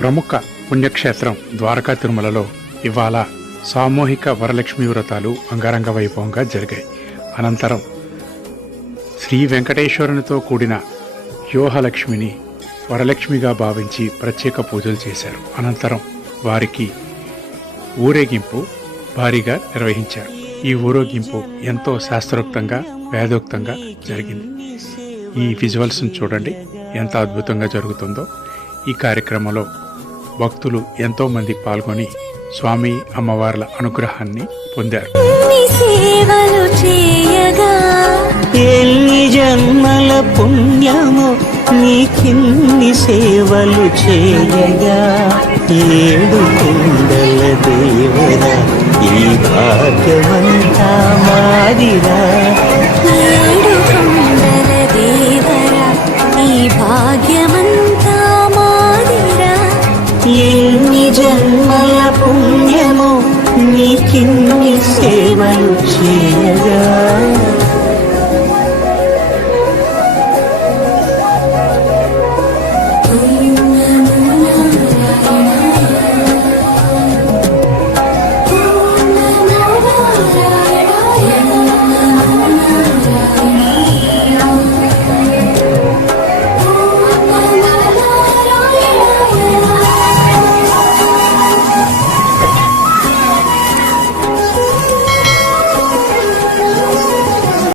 ప్రముఖ పుణ్యక్షేత్రం ద్వారకా తిరుమలలో ఇవాళ సామూహిక వరలక్ష్మి వ్రతాలు అంగరంగ వైభవంగా జరిగాయి. అనంతరం శ్రీ వెంకటేశ్వరునితో కూడిన వ్యూహలక్ష్మిని వరలక్ష్మిగా భావించి ప్రత్యేక పూజలు చేశారు. అనంతరం వారికి ఊరేగింపు భారీగా నిర్వహించారు. ఈ ఊరేగింపు ఎంతో శాస్త్రోక్తంగా వేదోక్తంగా జరిగింది. ఈ విజువల్స్ను చూడండి, ఎంత అద్భుతంగా జరుగుతుందో. ఈ కార్యక్రమంలో భక్తులు ఎంతో మంది పాల్గొని స్వామి అమ్మవార్ల అనుగ్రహాన్ని పొందారు. ఎన్ని జన్మల పుణ్యము నీకిన్ని సేవలు చేయగా, ఏడు కుండల దేవరా ఈ భాగ్యమంతా మాదిరా, ఏడు కుండల దేవరా ఈ భాగ్యమంతా మాదిరా. ఎన్ని జన్మల పుణ్యము నీకిన్ని సేవలు చేయగా.